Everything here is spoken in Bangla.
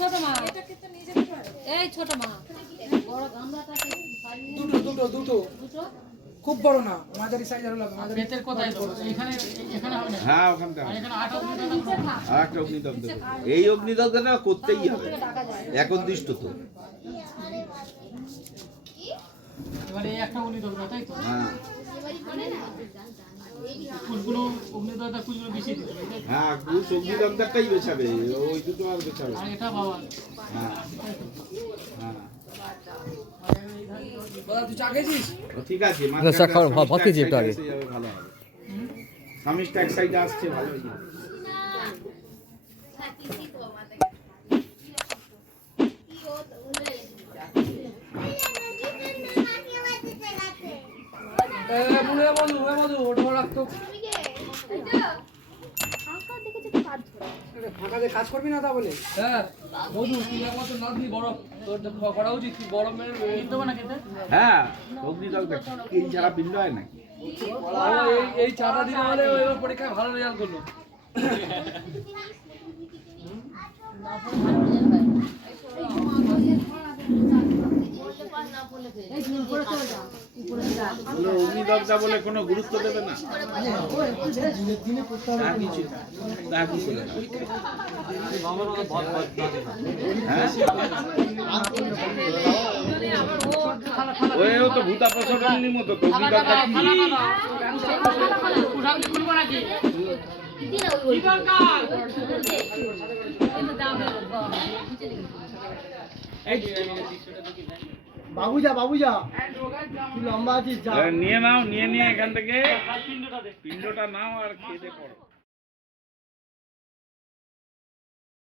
ছোট মা। এই ছোট মা। দুটো দুটো দুটো। খুব বড় না মাঝারি সাইজ আর লাগবে মাঝারি বেতের কোথায় তো এখানে এখানে হবে না? হ্যাঁ ওখানটা এখানে আট আট অগ্নিদগ্ধ। এই অগ্নিদগ্ধটা করতেই হবে। একদিষ্ট তো। এবারে একটা অগ্নিদগ্ধ তাই তো? হ্যাঁ। ফুলগুলো অগ্নিদগ্ধ ফুলগুলো বেশি দিতে? হ্যাঁ ঘুষ অগ্নিদগ্ধটাই বেছাবে ওই দুটো আর বেছাবে আর এটা বাবা। হ্যাঁ। হ্যাঁ ঠিক আছে না, চা ভাত- ভাত খেয়েছি একটু আগে। ভালো হবে। স্বামীটা এক সাইডে আসছে ভালো হয়ে যাবে। কাজ করবি না তা হ্যাঁ বন্ধু তুই একমাত্র বড় তোর করা উচিত তুই না খেতে হ্যাঁ এই ছাড়া পিণ্ড হয় এই এই চাটা দিলে বলে ওই পরীক্ষায় ভালো রেজাল্ট করল বলে অগ্নিদগ্ধ বলে কোনো গুরুত্ব দেবে না কিছু তা কিছু না। হ্যাঁ তো ভূতা প্রসরণের মতো তো অগ্নিদগ্ধ কি? খালা বাবুজা তুই লম্বা আছিস যা। নিয়ে নাও নিয়ে নিয়ে এখান থেকে। পিণ্ডটা নাও আর খেতে পড়ো।